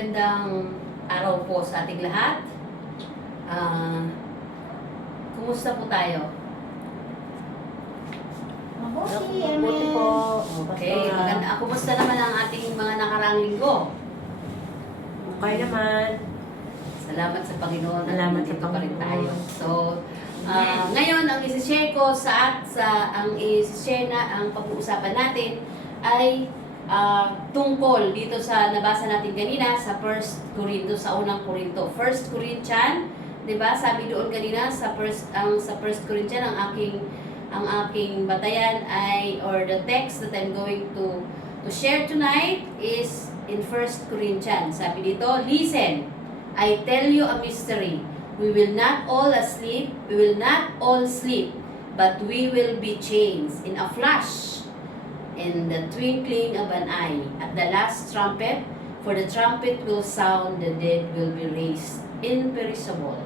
magandang araw po sa ating lahat. Kumusta po tayo? Mabuti, Mabuti po. Okay, maganda. Kumusta naman ang ating mga nakaraang linggo? Okay naman. Salamat sa Panginoon. at Salamat sa nandito pa rin Panginoon. tayo. So, ngayon ang isi-share ko ang pag-uusapan natin ay tungkol dito sa nabasa natin kanina sa 1 Corinto, sa unang Corinto. 1 Corinthians, 'di ba? Sabi doon kanina sa 1 Corinthians ang aking batayan ay, or the text that I'm going to share tonight is in 1 Corinthians. Sabi dito, listen, I tell you a mystery. We will not all sleep, but we will be changed in a flash, in the twinkling of an eye, at the last trumpet, for the trumpet will sound, the dead will be raised imperishable,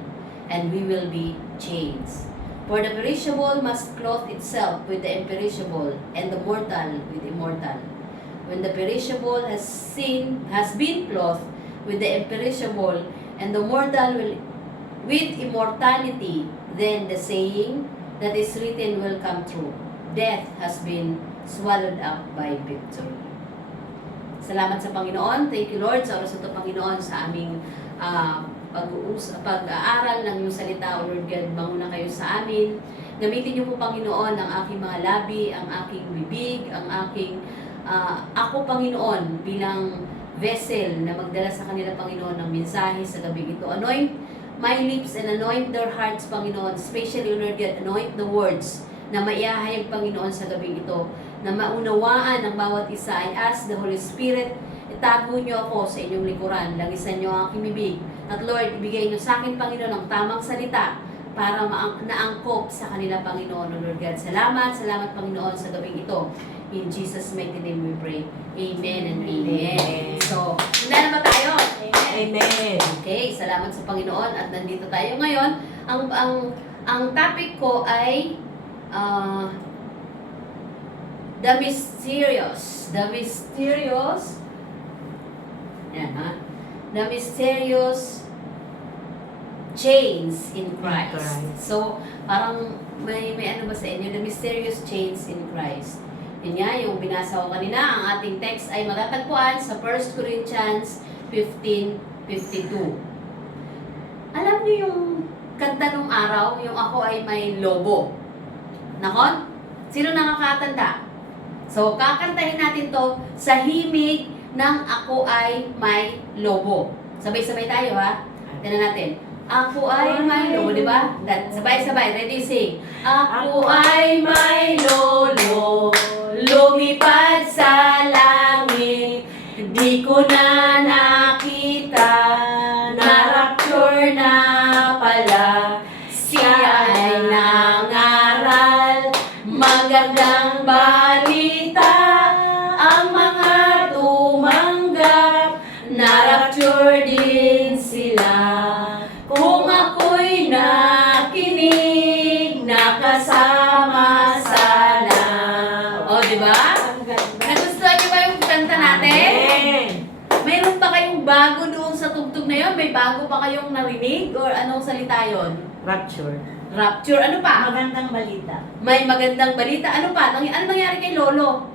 and we will be changed. For the perishable must clothe itself with the imperishable, and the mortal with immortal. When the perishable has been clothed with the imperishable, and the mortal with immortality, then the saying that is written will come true. Death has been swallowed up by victory. Salamat sa Panginoon. Thank you, Lord, sa oras ito, Panginoon, sa aming pag-aaral ng iyong salita, O Lord God. Manguna kayo sa amin. Gamitin niyo po, Panginoon, ang aking mga labi, ang aking bibig, ang aking ako, Panginoon, bilang vessel na magdala sa kanila, Panginoon, ng mensahe sa gabi ito. Anoint my lips and anoint their hearts, Panginoon. Especially, Lord God, anoint the words na maihahayag, Panginoon, sa gabi ito, na maunawaan ng bawat isa. I ask the Holy Spirit, itago niyo ako sa inyong likuran, langisan niyo ang aking bibig, at Lord, ibigay niyo sa akin, Panginoon, ang tamang salita para naangkop sa kanila, Panginoon, O Lord God. Salamat, Panginoon, sa gabing ito. In Jesus' mighty name we pray. Amen and amen. So, handa na ba tayo? Amen. Okay, salamat sa Panginoon at nandito tayo ngayon. Ang topic ko ay the mysterious. Yan, ha? The mysterious chains in Christ. So, parang may ano ba sa inyo? The mysterious chains in Christ. Yun nga, yung binasa ko kanina, ang ating text ay matatagpuan sa 1 Corinthians 15:52. Alam niyo yung kanta nung araw, yung ako ay may lobo. Nakon? Sino nakakatanda? So, kakantahin natin to sa himig ng ako ay may lobo. Sabay-sabay tayo, ha? Tignan natin. Ako ay may lobo, di ba? Sabay-sabay. Ready, sing. Ako ay may lolo, lumipad sa langit. Di ko na nakita, na-rapture na pala. Siya ay nangaral, magandang balita. Ang mga tumanggap, na-rapture din sila. Kung ako'y nakinig, nakasama sana. O, di ba? Nagustuhan niyo ba yung kanta natin? Mayroon pa kayong bago doon sa tugtog na yun? May bago pa kayong narinig? Or anong salita yon? Rapture. Rapture. Ano pa? Magandang balita. May magandang balita. Ano pa? Ano nangyari kay Lolo?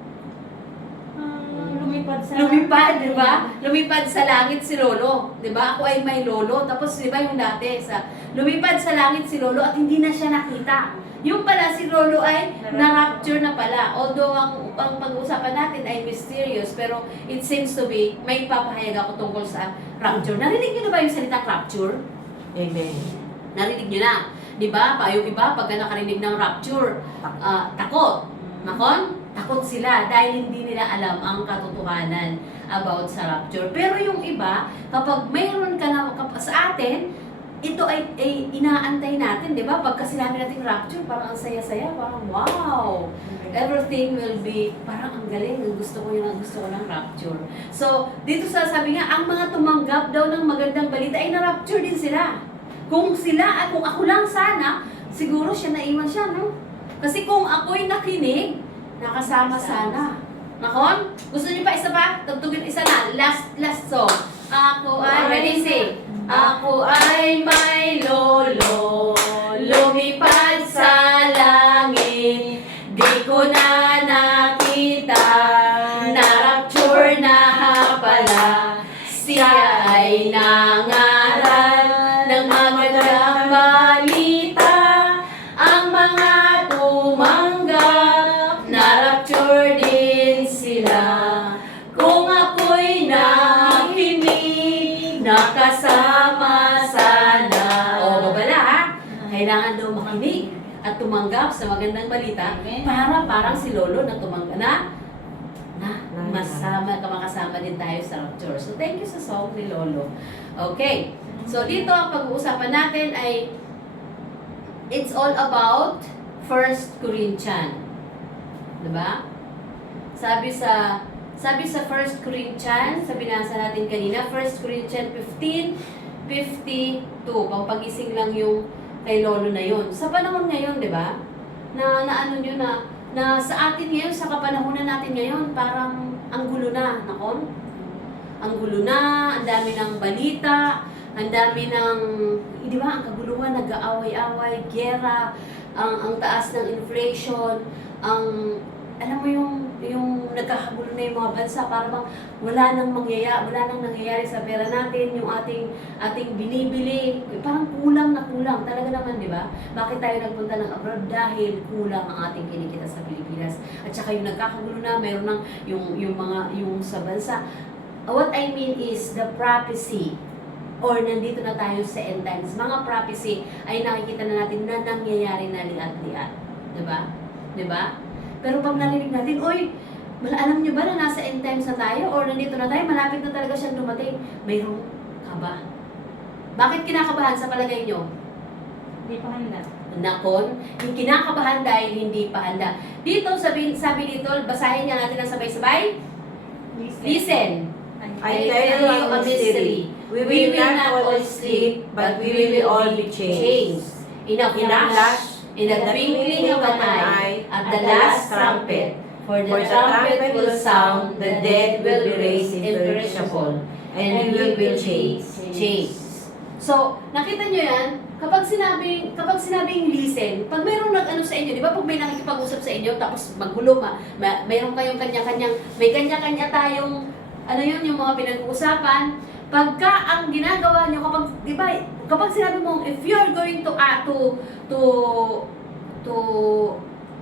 Lumipad, di ba? Lumipad sa langit si Lolo. Di ba? Ako ay may Lolo. Tapos, di ba yung dati, lumipad sa langit si Lolo at hindi na siya nakita. Yung pala, si Lolo ay na-rapture na pala. Although, ang pag-uusapan natin ay mysterious, pero it seems to be, may papahayag ako tungkol sa rapture. Narinig niyo na ba yung salita rapture? Amen. Narinig niyo na. Di ba? Yung iba, pagka nakarinig ng rapture, takot. Nakon? Takot sila dahil hindi nila alam ang katotohanan about sa rapture. Pero yung iba, kapag mayroon ka na sa atin, ito ay inaantay natin, di ba? Pagka sinabi natin rapture, parang ang saya-saya, parang wow! Everything will be, parang ang galing, gusto ko ng rapture. So, dito sabi nga, ang mga tumanggap daw ng magandang balita ay na-rapture din sila. Kung ako lang sana, siguro naiwan siya, no? Kasi kung ako'y nakinig, nakasama sana. Nakon? Gusto niyo pa isa pa? Tugtugin isa na. Last song. ako ay, ready, sing. Ako ay may lolo, lumipad sa langit, di ko na nakita, na-rapture na pala, siya ay nangaral ng magandang balita, ang mga tumanggap, na-rapture din sila. Kung ako'y nakinig, nakasama sana. O, babala ha? Kailangan daw makinig at tumanggap sa magandang balita para parang si Lolo na tumanggap na makasama din tayo sa rapture. So, thank you sa song ni Lolo. Okay. So, dito ang pag-uusapan natin ay it's all about 1 Corinthians. Diba? Sabi sa 1 Corinthians, sa binasa natin kanina, 1 Corinthians 15:52. Pampagising lang yung kay Lolo na yun. Sa panahon ngayon, di ba? Na ano nyo na sa atin ngayon, sa kapanahonan natin ngayon, parang ang gulo na, nakon? Ang gulo na, ang dami ng balita, ang dami ng, di ba, ang kaguluhan, nag-aaway-away, giyera, ang taas ng inflation, alam mo yung nagkakagulo na yung mga bansa, para bang wala nang nangyayari sa pera natin, yung ating binibili, parang kulang na kulang. Talaga naman, di ba? Bakit tayo nagpunta ng abroad? Dahil kulang ang ating kinikita sa Pilipinas. At saka yung nagkakagulo na, mayroon ng yung sa bansa. What I mean is the prophecy, or nandito na tayo sa end times. Mga prophecy ay nakikita na natin na nangyayari na liat-liat. Di ba? Di ba? Pero pag narinig natin, oy, alam nyo ba na nasa end times na tayo? Or nandito na tayo, malapit na talaga siyang dumating. Mayroong kaba. Bakit kinakabahan sa palagay nyo? Hindi pa handa. Nakon, yung kinakabahan dahil hindi pa handa. Dito, sabi dito, basahin niya natin ang sabay-sabay. Listen. I tell you a mystery. We will not all sleep, but we will all be changed. In a flash, in the twinkling of an eye, at the last trumpet. For the trumpet will sound, the dead will be raised imperishable, and we will change. So, nakita nyo yan? Kapag sinabing listen, pag mayroong nag-ano sa inyo, di ba pag may nakikipag-usap sa inyo, tapos magulo, mayroong kayong may kanya-kanya tayong, ano yun, yung mga pinag-uusapan, pagka ang ginagawa nyo, kapag sinabi mo, if you're going to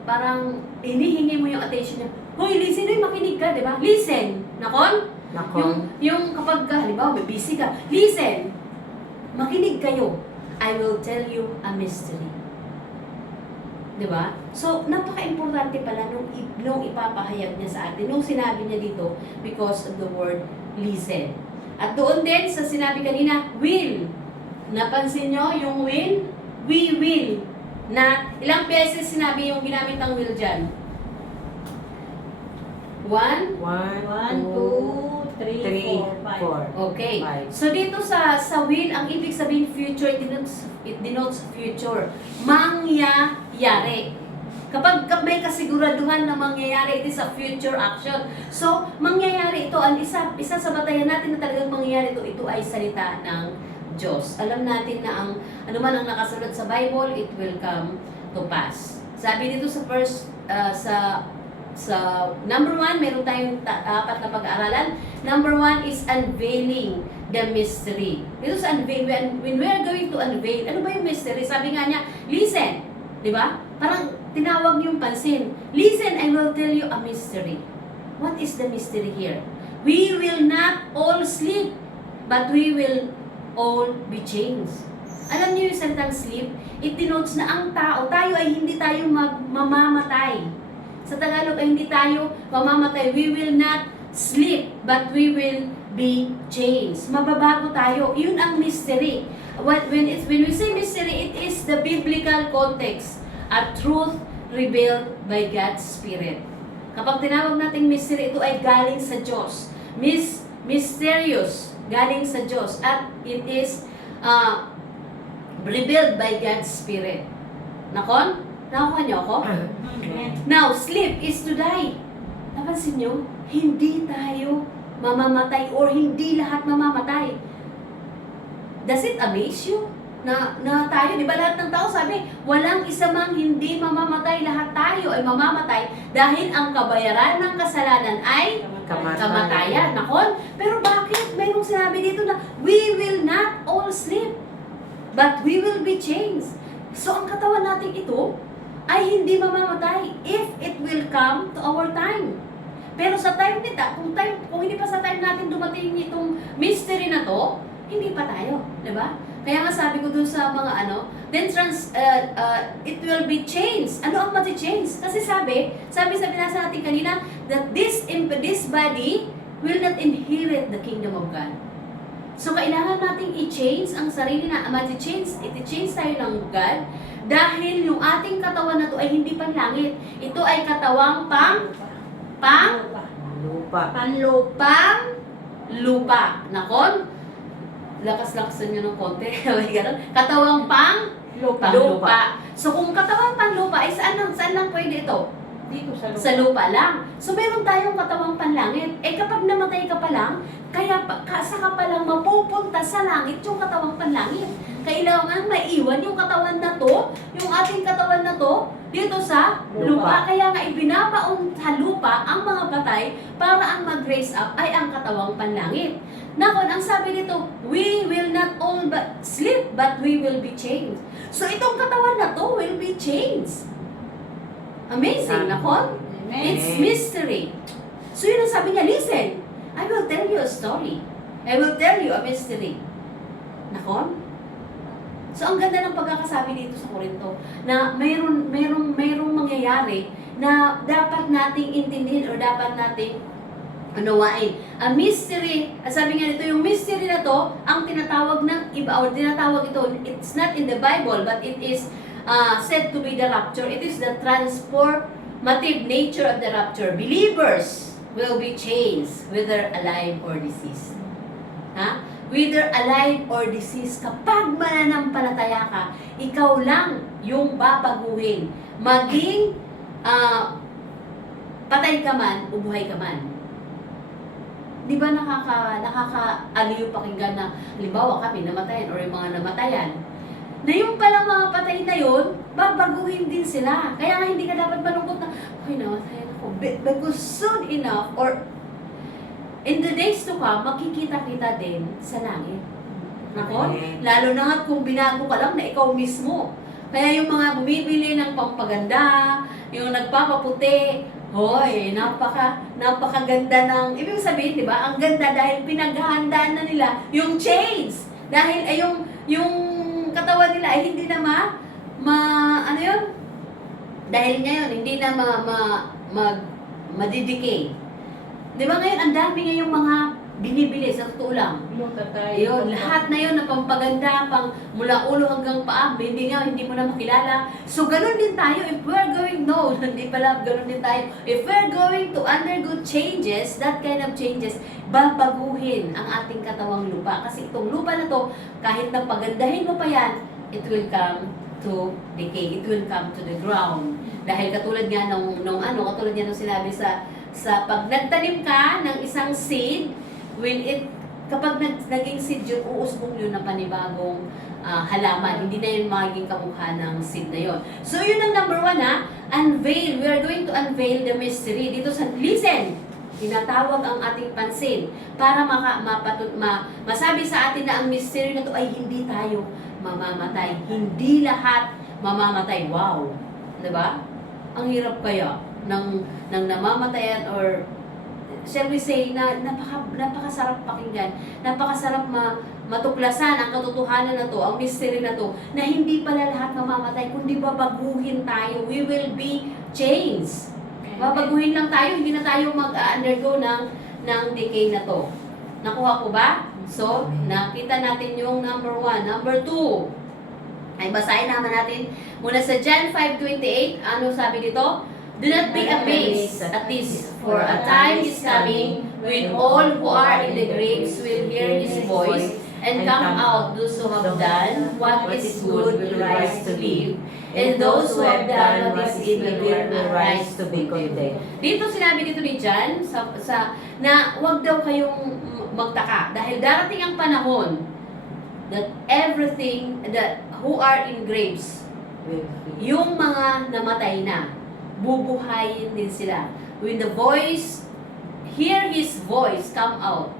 parang hinihingi mo yung attention niya, hoy, listen, makinig ka, di ba? Listen, nakon? Yung kapag, halimbawa, may busy ka, listen, makinig kayo, I will tell you a mystery. Di ba? So, napaka-importante pala nung ipapahayag niya sa atin, nung sinabi niya dito, because of the word listen. At doon din sa sinabi kanina, will. Napansin nyo yung will? We will. Na ilang beses sinabi yung ginamit ng will dyan? 1, 1, 1, 2, 3, 4, 5. Okay. 5. So dito sa will, ang ibig sabihin future, it denotes future. Mangyayari. Kapag may kasiguraduhan na mangyayari, it is a future action. So, mangyayari ito, ang isa sa batayan natin na talagang mangyayari ito ay salita ng Diyos. Alam natin na ano man ang nakasulat sa Bible, it will come to pass. Sabi dito sa first, sa number 1, meron tayong 4 na pag-aaralan. Number 1 is unveiling the mystery. Dito sa unveil, when we are going to unveil, ano ba yung mystery? Sabi nga niya, listen. Di ba? Parang tinawag yung pansin. Listen, I will tell you a mystery. What is the mystery here? We will not all sleep, but we will all be changed. Alam niyo yung salitang sleep? It denotes na ang tayo ay hindi tayo mamamatay. Sa Tagalog ay hindi tayo mamamatay. We will not sleep, but we will be changed. Mababago tayo. Yun ang mystery. When we say mystery, it is the biblical context. A truth revealed by God's Spirit. Kapag tinawag nating mystery, ito ay galing sa Diyos. Mysterious, galing sa Diyos. At it is revealed by God's Spirit. Nakon? Nakuha niyo ako? Now, sleep is to die. Napansin niyo? Hindi tayo mamamatay or hindi lahat mamamatay. Does it amaze you? Na tayo, di ba lahat ng tao sabi, walang isa mang hindi mamamatay, lahat tayo ay mamamatay dahil ang kabayaran ng kasalanan ay kamatayan. Nakon? Pero bakit mayroong sinabi dito na we will not all sleep, but we will be changed. So ang katawan natin ito ay hindi mamamatay if it will come to our time. Pero sa time nito, kung hindi pa sa time natin dumating itong mystery na to, hindi pa tayo, di ba? Kaya nga sabi ko dun sa mga then it will be changed. Ano ang mati-change? Kasi sabi sa binasa natin kanina, that this body will not inherit the kingdom of God. So kailangan nating i-change ang sarili na mati-change, iti-change tayo ng God dahil yung ating katawan na to ay hindi panlangit. Ito ay katawang lupa. Nakon? Lakas-lakasan nyo ng konti. Katawang lupa. So kung katawang lupa, ay saan lang pwede ito? Dito Sa lupa lang. So meron tayong katawang panlangit. Kapag namatay ka pa lang, saka pa lang mapupunta sa langit yung katawang panlangit. Kailangan maiwan yung katawan na to, yung ating katawan na to, dito sa lupa. Kaya nga ibinabaon sa lupa ang mga patay para ang mag-raise up ay ang katawang panlangit. Nakon, ang sabi dito, we will not all but sleep, but we will be changed. So itong katawan na to will be changed. Amazing, nakon? It's mystery. So yun ang sabi niya, listen, I will tell you a story. I will tell you a mystery. Nakon? So ang ganda ng pagkakasabi dito sa Korinto na mayroong mangyayari na dapat nating intindihin o dapat nating unawain. A mystery, sabi nga dito, yung mystery na to, ang tinatawag ng iba, or tinatawag ito, it's not in the Bible, but it is said to be the rapture. It is the transformative nature of the rapture. Believers will be changed, whether alive or deceased. Ha? Whether alive or deceased, kapag mananampalataya ka, ikaw lang yung babaguhin. Maging patay ka man, ubuhay ka man. Di ba nakaka-aliw pakinggan na, halimbawa kami namatayan or yung mga namatayan, na yung palang mga patay na yun, babaguhin din sila. Kaya nga hindi ka dapat malungkot na, ay namatayan ako. Because soon enough, or in the days to come, makikita-kita din sa langit. Nako? Lalo na nga kung binago ka lang na ikaw mismo. Kaya yung mga bumibili ng pampaganda, yung nagpapaputi, hoy, napakaganda ng, ibig sabihin, di ba? Ang ganda dahil pinaghahandaan na nila yung chains. Dahil ay yung katawan nila ay hindi na ano yun? Dahil ngayon, hindi na madidicay. Di ba ngayon, ang dami ngayong mga binibili sa totoo lang. Yun, lahat na yun na pampaganda, pang mula ulo hanggang paa, hindi mo na makilala. So, ganun din tayo. If we're going, hindi pala, ganun din tayo. If we're going to undergo changes, that kind of changes, babaguhin ang ating katawang lupa. Kasi itong lupa na to, kahit na pagandahin mo pa yan, it will come to decay. It will come to the ground. Dahil katulad nga katulad nga nung sinabi sa pag nagtanim ka ng isang seed, kapag naging seed yun, uusbong yun ng panibagong halaman. Hindi na yun magiging kamukha ng seed na yun. So, yun ang number 1 unveil. We are going to unveil the mystery. Dito sa, listen, tinatawag ang ating pansin para masabi sa atin na ang mystery na to ay hindi tayo mamamatay. Hindi lahat mamamatay. Wow! Diba? Ang hirap kaya ng namamatayan or shall we say na napakasarap pakinggan, napakasarap matuklasan ang katotohanan na to, ang mystery na to, na hindi pala lahat mamamatay, kundi babaguhin tayo. We will be changed. Babaguhin lang tayo, hindi na tayo mag-undergo ng decay na to. Nakuha ko ba? So, nakita natin yung number 1. Number 2, ay basahin naman natin muna sa John 5:28. Ano sabi dito? Do not be amazed at this, for a time is coming when all who are in the graves will hear His voice and come out. Those who have done what is good will rise to live, and those who have done what is evil will rise to be condemned. Dito sinabi dito ni John na wag daw kayong magtaka dahil darating ang panahon that everything that who are in graves, yung mga namatay na, bubuhayin din sila. When the voice, hear His voice come out,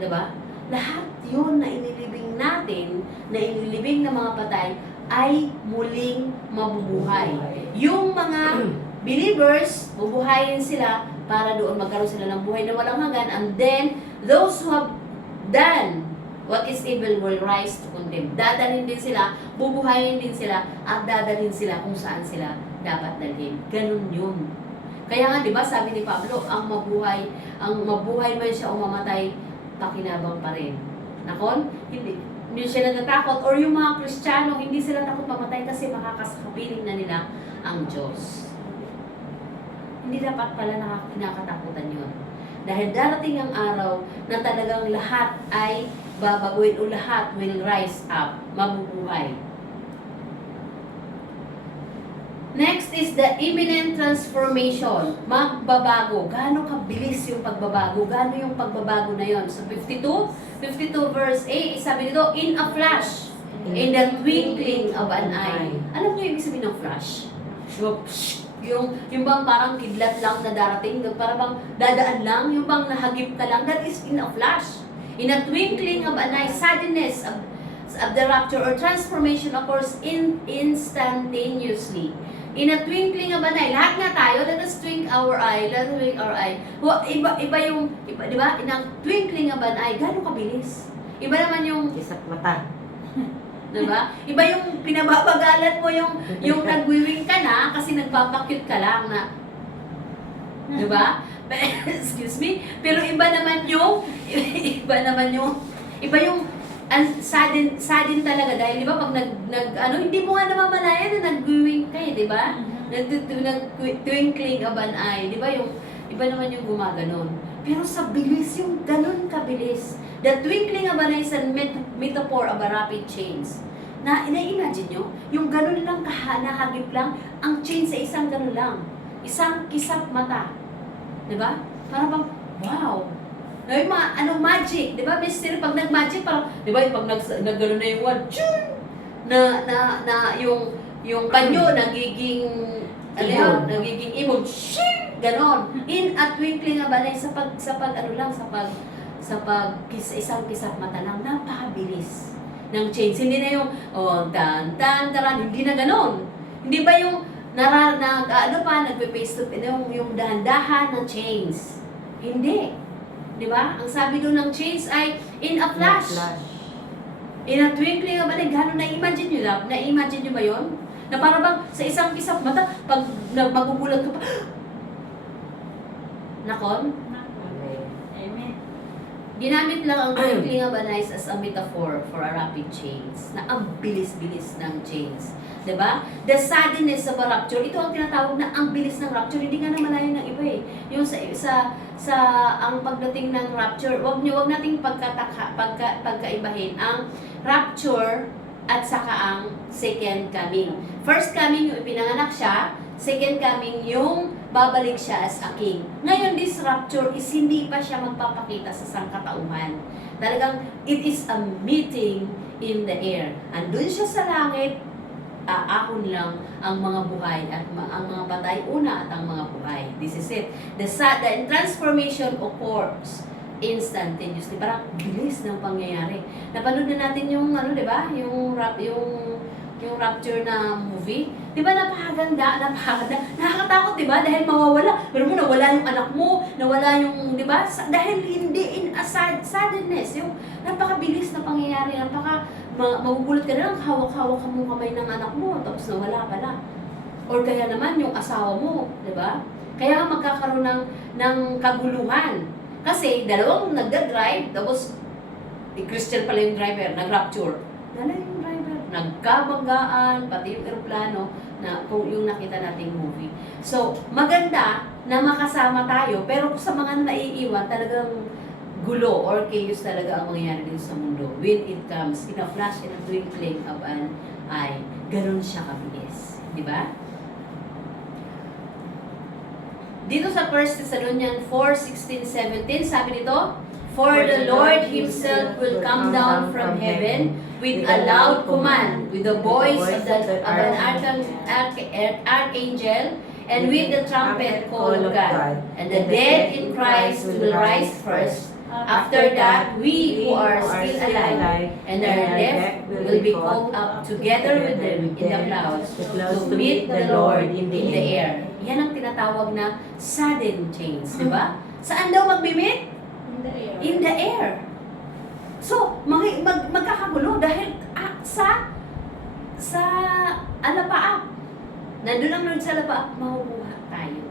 diba? Lahat yun na inilibing natin, na inilibing ng mga patay, ay muling mabubuhay. Yung mga believers, bubuhayin sila para doon magkaroon sila ng buhay na walang hanggan, and then those who have done what is evil will rise to condemn. Dadalhin din sila, bubuhayin din sila, at dadalhin sila kung saan sila dapat dalhin. Ganun yun. Kaya nga, di ba, sabi ni Pablo, ang mabuhay man siya o mamatay, pakinabang pa rin. Nakon? Hindi siya natatakot, or yung mga Kristiyano, hindi sila takot mamatay kasi makakasapiling na nila ang Diyos. Hindi dapat pala kinakatakutan yun. Dahil darating ang araw na talagang lahat ay babaguhin o lahat will rise up, mabubuhay. Next is the imminent transformation. Magbabago. Gaano kabilis yung pagbabago? Gaano yung pagbabago na yon? So 52 verse 8, sabi dito, in a flash, in the twinkling of an eye. Alam niyo yung ibig sabihin ng flash? Yung bang parang kidlat lang na darating, para bang dadaan lang, yung bang nahagip ka lang, that is in a flash. In a twinkling of an eye, suddenness of the rapture or transformation occurs instantaneously. In a twinkling of an eye, lahat nga tayo, let us twink our eye, let us twink our eye. Iba yung, di ba? In a twinkling of an eye, gano'ng kabilis? Iba naman yung Kisap mata. diba? Iba yung pinababagalan mo yung nagwiwing ka na kasi nagpapakyut ka lang na, diba? Excuse me. Pero iba yung sudden talaga dahil di ba pag hindi mo nga namamalayan na nagwiwing ka di ba? Nag-twinkling of an eye, di ba? Yung iba naman yung gumaganon. Pero sa bilis yung ganon kabilis. The twinkling of an eye is a metaphor of a rapid change. Na-imagine nyo, yung ganon lang nahagip lang, ang change sa isang ganon lang. Isang kisap mata. Diba? Para bang, wow! Na yung mga, magic. Diba? Mystery, pag nag-magic, parang, diba, pag nag-ganon na yung one, tshun! Yung panyo, nagiging, nagiging imog, shing! Ganon. In a twinkling of an eye, sa isang kisap mata lang, napakabilis ng change. Hindi na yung, hindi na ganon. Hindi ba yung, nagpe-paste to, yung dahan-dahan ng change. Hindi. Di ba? Ang sabi doon ng change ay, in a flash. In a twinkling of an eye, gano'n na-imagine nyo lang? Na-imagine nyo ba yun? Na para bang sa isang kisap mata, pag magugulat ka pa, nakon? Amen. Ginamit lang ang twinkling of an eye as a metaphor for a rapid change. Na ang bilis-bilis ng change. Diba? The suddenness of a rapture, ito ang tinatawag na ang bilis ng rapture. Hindi nga namalayan ng iba eh. Yung sa ang pagdating ng rapture, wag nating pagkaibahin ang rapture at saka ang second coming. First coming, yung ipinanganak siya. Second coming, yung babalik siya as a king. Ngayon, this rapture is hindi pa siya magpapakita sa sangkatauhan. Talagang, it is a meeting in the air. Andun siya sa langit, aahon lang ang mga buhay at ang mga patay una at ang mga buhay. This is it. The transformation occurs instantaneously. Parang bilis ng pangyayari. Napanood na natin yung di ba? Yung rapture na movie. Di ba napakaganda? Nakakatakot, di ba? Dahil mawawala. Pero nawala yung anak mo, nawala yung, di ba? Dahil hindi in a suddenness. Yung napakabilis na pangyayari, magugulat ka na lang, hawak-hawak ka mong kamay ng anak mo, tapos nawala pala. Or kaya naman yung asawa mo, di ba? Kaya magkakaroon ng kaguluhan. Kasi dalawang nagda-drive, tapos Christian pala yung driver, nag-rapture. Dala yung driver, nagkabanggaan, pati yung aeroplano, na kung yung nakita nating movie. So, maganda na makasama tayo, pero sa mga naiiwan, talagang gulo or chaos talaga ang mangyayari dito sa mundo. When it comes in a flash, in a twinkling of an eye, ganun siya kabilis. Di ba? Dito sa 1 Thessalonians 4:16-17, sabi nito, For the Lord himself will come down from heaven with a loud command, with the voice of an archangel, and with the trumpet call of God. And the dead in Christ will rise first. After that, we who are still alive and are left will be caught up together with them in the clouds to meet the Lord in the air. Yan ang tinatawag na sudden change, di ba? Saan daw magmi-meet? In the air. In the air. So, magkakagulo dahil sa alapaap. Nandun ang Lord sa alapaap, mahuhuha tayo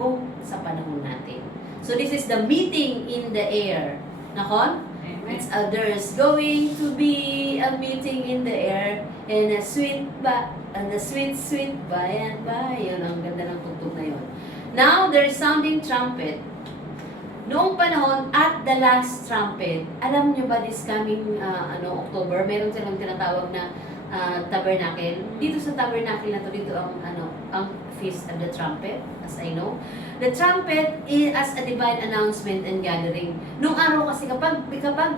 kung sa panahon natin. So, this is the meeting in the air. Nakon? It's there's going to be a meeting in the air and a sweet bayan ba? Yun, ang ganda ng tugtog na yun. Now, there's sounding trumpet. Noong panahon, at the last trumpet, alam nyo ba this coming October, meron silang tinatawag na tabernacle. Dito sa tabernacle na to, dito ang Feast of the Trumpet, as I know. The trumpet is as a divine announcement and gathering. Noong araw kasi kapag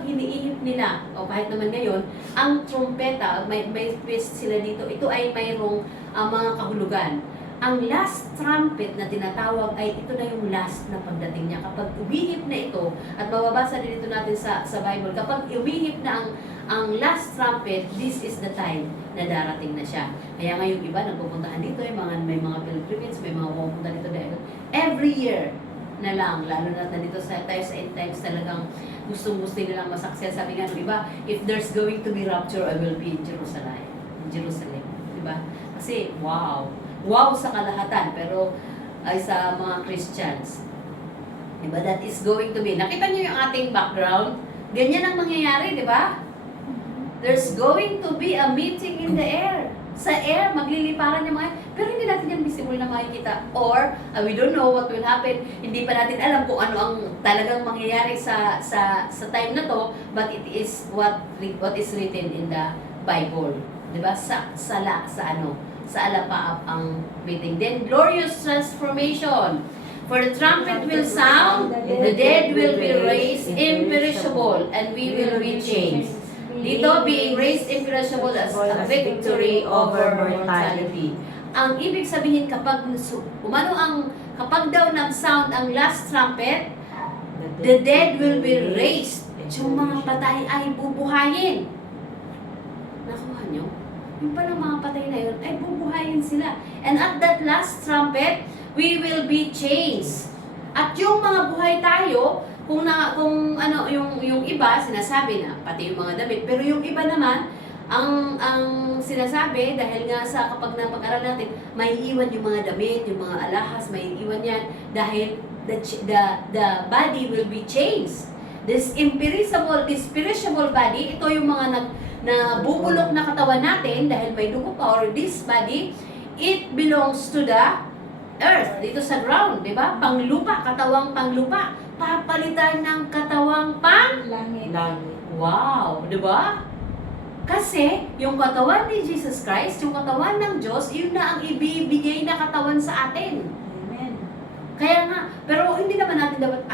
hiniihip nila, o kahit naman ngayon, ang trumpeta, may feast sila dito, ito ay mayroong mga kahulugan. Ang last trumpet na tinatawag ay ito na yung last na pagdating niya. Kapag umihip na ito, at mababasa din ito natin sa Bible, kapag umihip na ang last trumpet, this is the time na darating na siya. Kaya ngayong iba, nagpupuntahan dito, may mga pilgrimages, may mga pupunta dito dahil every year na lang, lalo na dito tayo sa end times, talagang gustong-gusto nilang masakses. Sabi nga ng iba, if there's going to be rapture, I will be in Jerusalem. Diba? Kasi, wow sa kalahatan, pero ay sa mga Christians. Diba? That is going to be. Nakita niyo yung ating background? Ganyan ang mangyayari, di ba? There's going to be a meeting in the air. Sa air, magliliparan yung mga, pero hindi natin yung visible na makikita. Or, we don't know what will happen. Hindi pa natin alam kung ano ang talagang mangyayari sa time na to, but it is what is written in the Bible. Diba? Sa alapaap ang meeting. Then, glorious transformation. For the trumpet will sound, the dead will be raised imperishable, and we will be changed. Dito, being raised imperishable as a victory over mortality. Ang ibig sabihin kapag daw nag-sound ang last trumpet, the dead will be raised. Yung mga patay ay bubuhayin. Nakuha nyo? Yung palang mga patay na yun, ay bubuhayin sila. And at that last trumpet, we will be changed. At yung mga buhay tayo, yung iba, sinasabi na, pati yung mga damit, pero yung iba naman, ang sinasabi, dahil nga sa kapag napag-aral natin, may iwan yung mga damit, yung mga alahas, may iwan yan, dahil the body will be changed. This perishable body, ito yung mga na bubulok na katawan natin dahil may dugo pa, or this body, it belongs to the earth, dito sa ground, di ba? Panglupa, katawang panglupa, papalitan ng katawang langit. Wow, di ba? Kasi, yung katawan ni Jesus Christ, yung katawan ng Diyos, yun na ang ibibigay na katawan sa atin. Amen. Kaya nga, pero hindi naman natin dapat,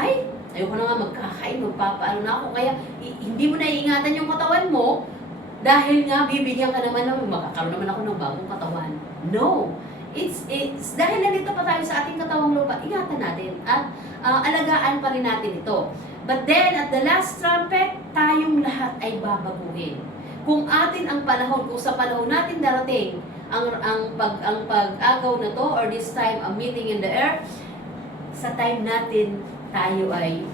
ayoko na nga magkakain, magpapaano na ako, kaya hindi mo na iingatan yung katawan mo, dahil nga, bibigyan ka naman makakaroon naman ako ng bagong katawan. No. It's dahil nandito pa tayo sa ating katawang lupa, ingatan natin at alagaan pa rin natin ito. But then, at the last trumpet, tayong lahat ay babaguhin. Kung atin ang panahon, kung sa panahon natin darating, ang pag-agaw na to, or this time, a meeting in the air, sa time natin, tayo ay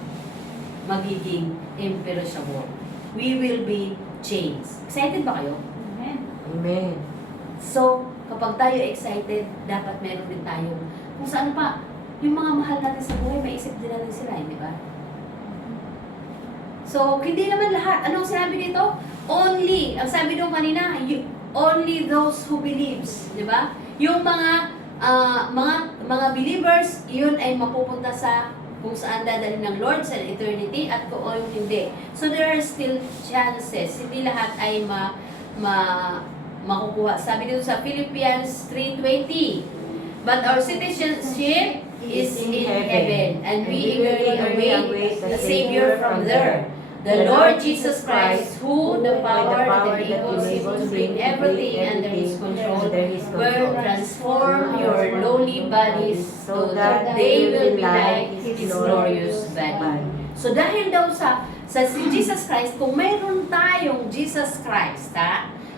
magiging imperishable. We will be changed. Excited ba kayo? Amen. So, kapag tayo excited, dapat meron din tayong, kung saan pa, yung mga mahal natin sa buhay, maisip din natin sila, di ba? So, hindi naman lahat. Anong sinabi dito? Only, ang sabi doon kanina, only those who believes, di ba? Yung mga believers, yun ay mapupunta sa kung saan dadalhin ng Lord sa eternity at kung hindi. So, there are still chances. Hindi lahat ay makukuha. Sabi dito sa Philippians 3:20, but our citizenship is in heaven, and we eagerly await the Savior from there, the Lord Jesus Christ, who the power that enables him to bring everything under his control, will transform your lowly bodies so that they will be like his glorious body. So dahil daw sa si Jesus Christ, kung mayroon tayong Jesus Christ,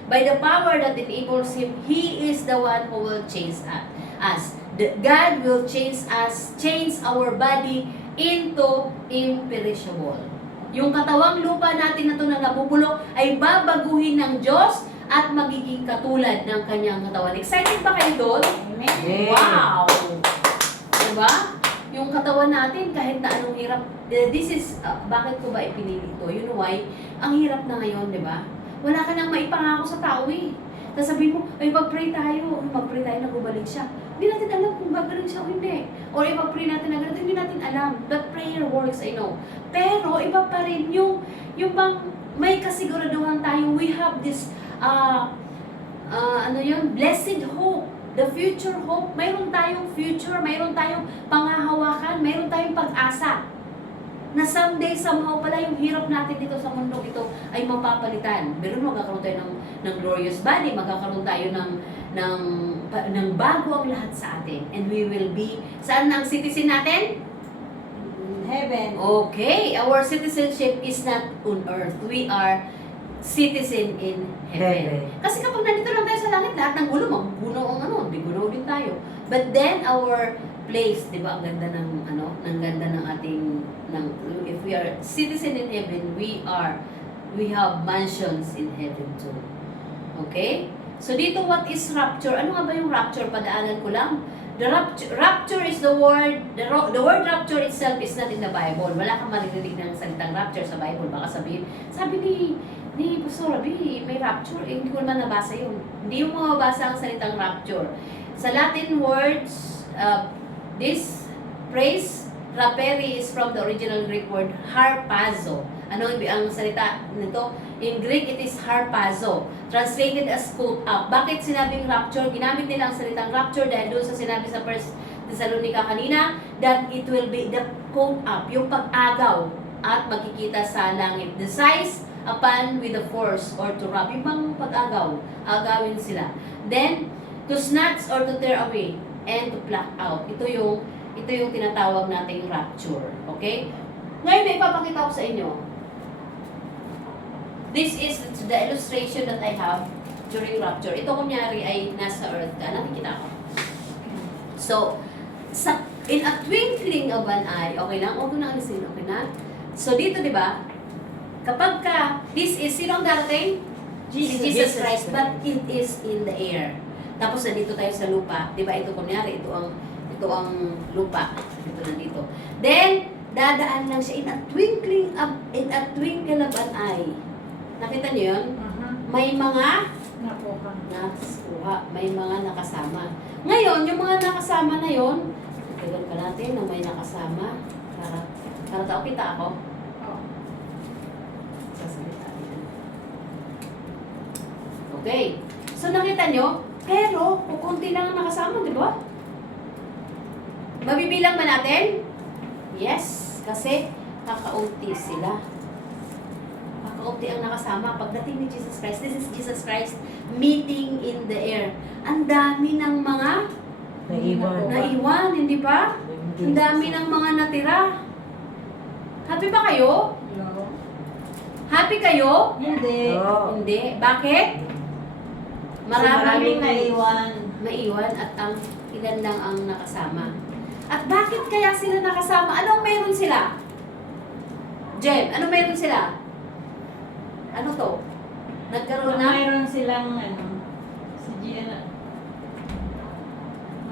by the power that enables him, he is the one who will change us. God will change us, change our body into imperishable. Yung katawang lupa natin na ito na nabubulok ay babaguhin ng Diyos at magiging katulad ng kanyang katawan. Excited ba kayo doon? Amen. Wow! Diba? Yung katawan natin, kahit na anong hirap, this is, bakit ko ba ipinili ito? You know why? Ang hirap na ngayon, di ba? Wala ka nang maipangako sa tao eh. Tapos sabihin mo, ay mag-pray tayo na gumaling siya. Hindi natin alam kung gagaling siya o hindi. Or ipag-pray natin na ganito, hindi natin alam. But prayer works, I know. Pero iba pa rin yung bang may kasiguraduhan tayo, we have this, blessed hope. The future hope, mayroon tayong future, mayroon tayong panghahawakan, mayroon tayong pag-asa. Na someday, somehow pala yung hirap natin dito sa mundo ito ay mapapalitan. Pero magkakaroon tayo ng glorious body, magkakaroon tayo ng bago ang lahat sa atin. And we will be, saan ang citizen natin? Heaven. Okay, our citizenship is not on earth. We are citizen in heaven. Kasi kapag nandito lang tayo sa langit, lahat ng gulo, magbuno ang biguno din tayo. But then our place, di ba, ang ganda ng ganda ng ating if we are citizen in heaven, we have mansions in heaven too. Okay? So dito, what is rapture? Ano nga ba yung rapture? Padaanan ko lang. The rapture is the word word rapture itself is not in the Bible. Wala kang maririnig ng salitang rapture sa Bible. Baka sabihin, sabi ni Pastor Rabi, may rapture. Hindi ko naman nabasa yun. Hindi mo mababasa ang salitang rapture. Sa Latin words, this phrase, rapere, is from the original Greek word harpazo. Ano ang salita nito? In Greek, it is harpazo. Translated as caught up. Bakit sinabing rapture? Ginamit nila ang salitang rapture dahil doon sa sinabi sa 1 Thessalonica kanina, that it will be the caught up, yung pag-agaw at makikita sa langit. The size upon with the force or to wrap, yung bang pag-agaw, agawin sila. Then, to snatch or to tear away and to pluck out. Ito yung tinatawag nating rapture. Okay? Ngayon, may ipapakita ko sa inyo. This is the illustration that I have during rapture. Ito kunyari ay nasa earth ka. Nakikita ko. So, in a twinkling of an eye, okay lang? Huwag ko na alisin, okay na? So, dito, di ba? Kapag this is, sino ang darating? Jesus Christ, but it is in the air. Tapos, nandito tayo sa lupa. Di ba? Ito kunyari, ito ang lupa. Ito nandito. Then, dadaan lang siya in a twinkle of an eye. Nakita niyo yun? May mga nakuha, may mga nakasama. Ngayon, yung mga nakasama na yun, tignan pa natin na may nakasama. Para tao kita ako. Sasalita din. Okay. So, nakita nyo, pero, kukunti lang ang nakasama, di ba? Mabibilang ba natin? Yes, kasi kakaunti sila. Kakaunti ang nakasama. Pagdating ni Jesus Christ, this is Jesus Christ meeting in the air. Ang dami ng mga naiwan, hindi ba? Ang dami ng mga natira. Happy ba kayo? No. Happy kayo? Hindi. No. Hindi. Bakit? Maraming naiwan. Maiwan at ang ilan lang ang nakasama. At bakit kaya sila nakasama? Anong meron sila? Jem, anong meron sila? Ano to? Nagkaroon na? Mayroon silang si Gianna.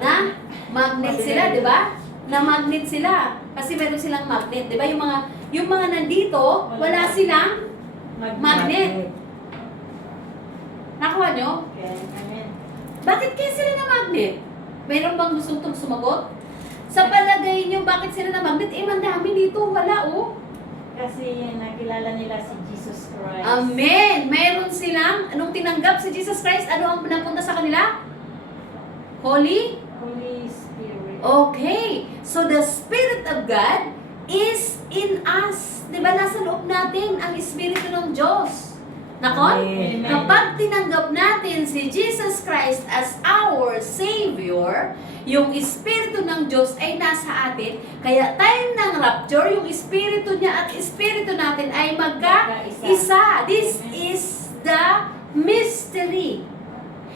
Na? Magnet sila, di ba? Na magnet sila. Kasi meron silang magnet. Di ba? Yung mga nandito, wala silang magnet. Nakuha nyo? Okay, amen. Bakit kaya sila na magnet? Mayroon bang gustong sumagot? Sa palagay nyo, bakit sila na magnet? Mandami dito. Wala, oh. Kasi nakilala nila si Jesus Christ. Amen! Meron silang, anong tinanggap si Jesus Christ? Ano ang napunta sa kanila? Holy Holy Spirit. Okay. So the Spirit of God is in us. Di ba? Nasa loob natin ang Espiritu ng Diyos. Nakon? Amen. Kapag tinanggap natin si Jesus Christ as our Savior, yung Espiritu ng Diyos ay nasa atin. Kaya time ng rapture, yung Espiritu niya at Espiritu natin ay magka-isa. This is the mystery.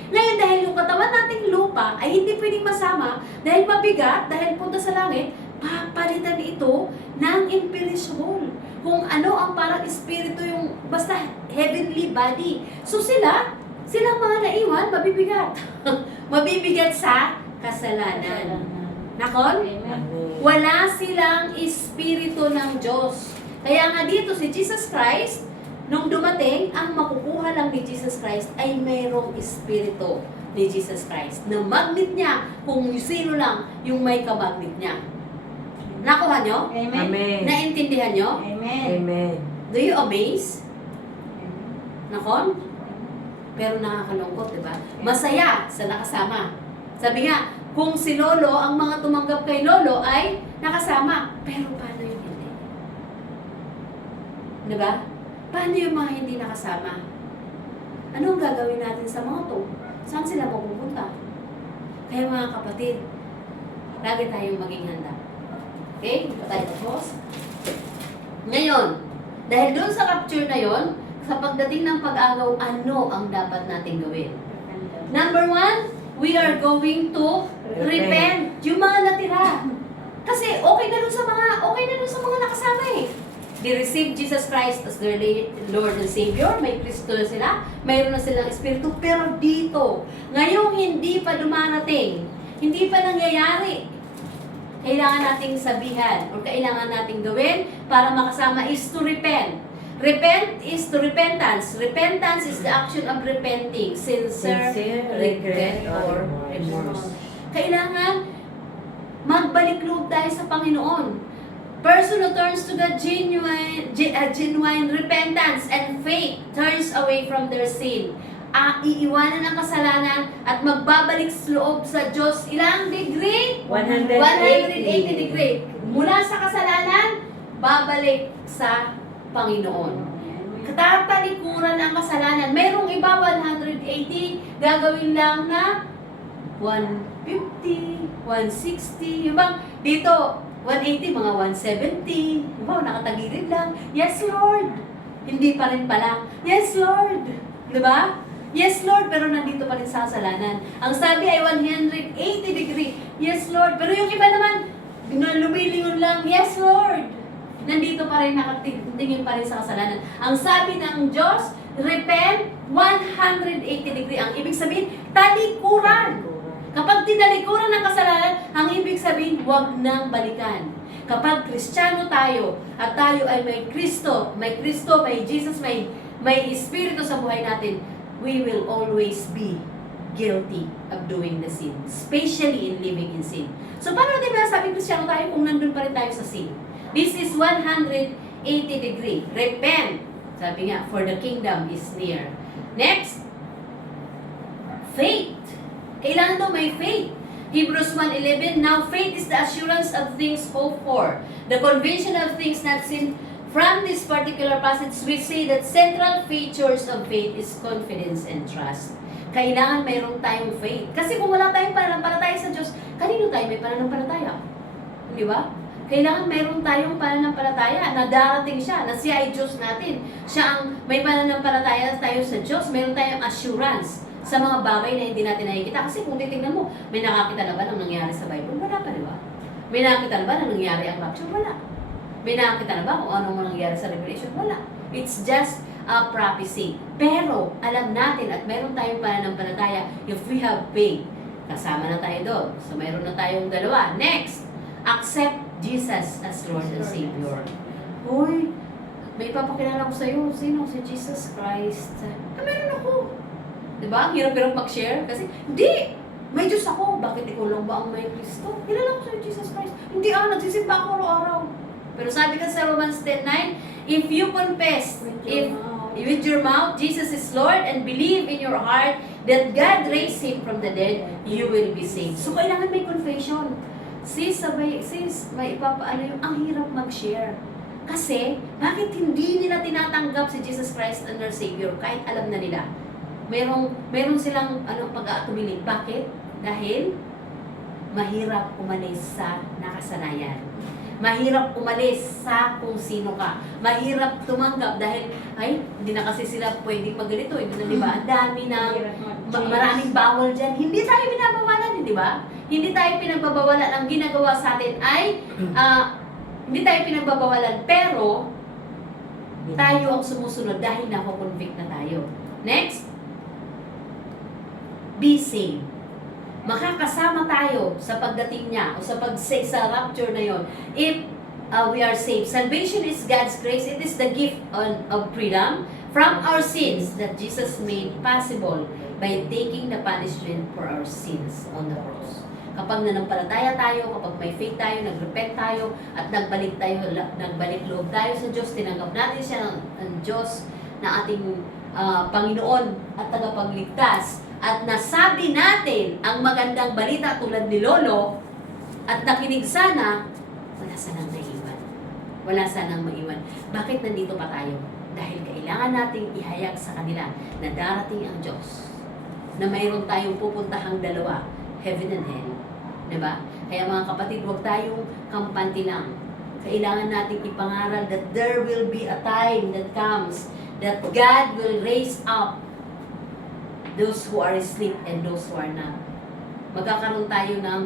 Ngayon, dahil yung katawan nating lupa ay hindi pwedeng masama, dahil mabigat, dahil punta sa langit, papalitan ito ng imperishable. Kung ano ang parang espiritu yung basta heavenly body. So silang mga naiwan, mabibigat. Mabibigat sa kasalanan. Nakon? Amen. Wala silang espiritu ng Diyos. Kaya nga dito si Jesus Christ, nung dumating, ang makukuha lang ni Jesus Christ ay mayroong espiritu ni Jesus Christ. Na magnet niya kung sino lang yung may kamagnet niya. Nakuha nyo? Amen. Amen. Naintindihan nyo? Amen. Amen. Do you amaze? Nakon? Pero nakakalungkot, di ba? Masaya sa nakasama. Sabi nga, kung si Lolo, ang mga tumanggap kay Lolo ay nakasama. Pero paano yung hindi? Di ba? Paano yung mga hindi nakasama? Ano ang gagawin natin sa mga to? Saan sila mapupunta? Kaya mga kapatid, lagi tayong maging handa. Okay? Hindi pa tayo tapos. Ngayon, dahil doon sa capture na yon, sa pagdating ng pag-agaw, ano ang dapat natin gawin? Number 1, we are going to repent. Yung mga natira. Kasi okay na dun sa mga nakasama eh. They received Jesus Christ as their Lord and Savior. May Kristo na sila. Mayroon na silang Espiritu. Pero dito, ngayong hindi pa dumarating, hindi pa nangyayari, kailangan nating sabihan or kailangan nating gawin para makasama is to repent. Repent is to repentance. Repentance is the action of repenting. Sincere regret or remorse. Kailangan magbalik loob tayo sa Panginoon. Person who turns to the genuine repentance and faith turns away from their sin. Iiwanan ang kasalanan at magbabalik sa loob sa Diyos. Ilang degree? 180 degree. Mula sa kasalanan, babalik sa Panginoon. Tatalikuran ang kasalanan. Mayroong iba 180, gagawin lang na 150, 160. Yung bang dito, 180, mga 170. Yung bang nakatagilid lang. Yes, Lord. Hindi pa rin pala. Yes, Lord. Diba? Yes, Lord, pero nandito pa rin sa kasalanan. Ang sabi ay 180 degree. Yes, Lord. Pero yung iba naman, lumilingon lang. Yes, Lord. Nandito pa rin, nakatingin pa rin sa kasalanan. Ang sabi ng Diyos, repent 180 degree. Ang ibig sabihin, talikuran. Kapag tinalikuran ng kasalanan, ang ibig sabihin, huwag nang balikan. Kapag Kristiyano tayo, at tayo ay may Kristo, may Jesus, may Espiritu sa buhay natin, we will always be guilty of doing the sin, especially in living in sin. So, paano natin masasabing Kristiyano tayo kung nandun pa rin tayo sa sin? This is 180 degree. Repent. Sabi nga, for the kingdom is near. Next, faith. Kailangan daw may faith. Hebrews 1:11, now faith is the assurance of things hoped for, the conviction of things not seen. From this particular passage, we see that central features of faith is confidence and trust. Kailangan mayroong tayong faith. Kasi kung wala tayong pananampalataya sa Diyos, kanino tayo may pananampalataya? Di ba? Kailangan mayroong tayong pananampalataya na darating siya, na siya ay Diyos natin. Siya ang may pananampalataya tayo sa Diyos. Mayroon tayong assurance sa mga bagay na hindi natin nakikita. Kasi kung titignan mo, may nakakita na ba ng nangyari sa Bible? Wala pa, di ba? May nakakita na ba ng nangyari ang rapture? Wala. May nakakita na ba kung ano man nangyari sa Revelation? Wala. It's just a prophecy. Pero, alam natin at meron tayong pananampalataya if we have faith. Kasama na tayo doon. So, meron na tayong dalawa. Next, accept Jesus as Lord and Savior. Hoy, may papakilala ko sa'yo. Sino? Si Jesus Christ. Meron ako. Diba? Ang hirap-hirap mag-share. Kasi, hindi! May Diyos ako. Bakit ikaw lang ba ang may Kristo? Kilala ko sa'yo, Jesus Christ. Hindi nagsisimba ako araw-araw. Pero sabi ka sa Romans 10:9, if you confess with your mouth Jesus is Lord and believe in your heart that God raised Him from the dead, you will be saved. So, kailangan may confession. sis, may ipapaano yung, ang hirap mag-share. Kasi, bakit hindi nila tinatanggap si Jesus Christ and their Savior kahit alam na nila? Meron silang pag-aatumilig. Bakit? Dahil mahirap umalis sa nakasanayan. Mahirap umalis sa kung sino ka. Mahirap tumanggap dahil, hindi na kasi sila pwedeng magganito. Ito na, di ba? Ang dami na, maraming bawal dyan. Hindi tayo binabawalan, di ba? Hindi tayo pinagbabawalan. Ang ginagawa sa atin ay, hindi tayo pinagbabawalan, pero, tayo ang sumusunod dahil nako-convict na tayo. Next, be saved. Makakasama tayo sa pagdating niya o sa sa rapture na yon if we are saved. Salvation is God's grace. It is the gift of freedom from our sins that Jesus made possible by taking the punishment for our sins on the cross. Kapag nanampalataya tayo, kapag may faith tayo, nag-repent tayo, at nagbalik loob tayo sa Diyos, tinanggap natin siya ng Diyos na ating Panginoon at tagapagligtas, at nasabi natin ang magandang balita tulad ni Lolo, at nakinig sana, wala sanang naiwan. Wala sanang maiwan. Bakit nandito pa tayo? Dahil kailangan nating ihayag sa kanila na darating ang Diyos. Na mayroon tayong pupuntahang dalawa, heaven and hell. Diba? Kaya mga kapatid, huwag tayong kampante lang. Kailangan nating ipangaral that there will be a time that comes that God will raise up those who are asleep and those who are not. Magkakaroon tayo ng,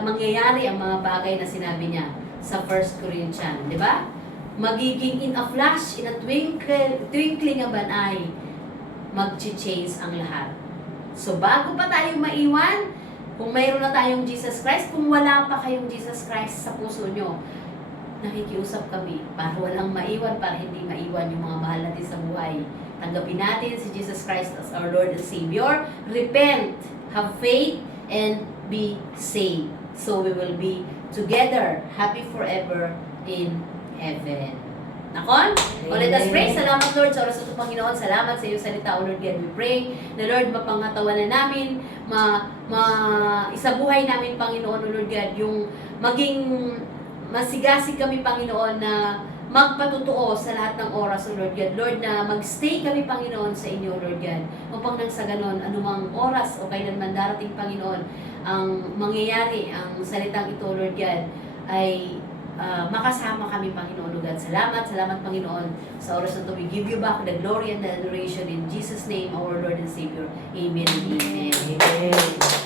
mangyayari ang mga bagay na sinabi niya sa 1 Corinthians, di ba? Magiging in a flash, in a twinkling of an eye, mag-change ang lahat. So bago pa tayo maiwan, kung mayroon na tayong Jesus Christ, kung wala pa kayong Jesus Christ sa puso nyo, nakikiusap kami para walang maiwan, para hindi maiwan yung mga mahal natin sa buhay. Tanggapin natin si Jesus Christ as our Lord and Savior. Repent, have faith, and be saved. So we will be together, happy forever in heaven. Nakon? O let us pray. Salamat Lord sa oras ng Panginoon. Salamat sa iyong salita, O Lord God. We pray na Lord, mapangatawanan namin, isabuhay namin, Panginoon, O Lord God, yung maging masigasig kami, Panginoon, na magpatutuo sa lahat ng oras, O Lord God. Lord, na magstay kami, Panginoon, sa inyo, Lord God. Upang nang sa ganon, anumang oras o kailanman darating, Panginoon, ang mangyayari, ang salitang ito, Lord God, ay makasama kami, Panginoon, Lord God. Salamat, Panginoon, sa oras na ito. We give you back the glory and the adoration in Jesus' name, our Lord and Savior. Amen and amen. Amen.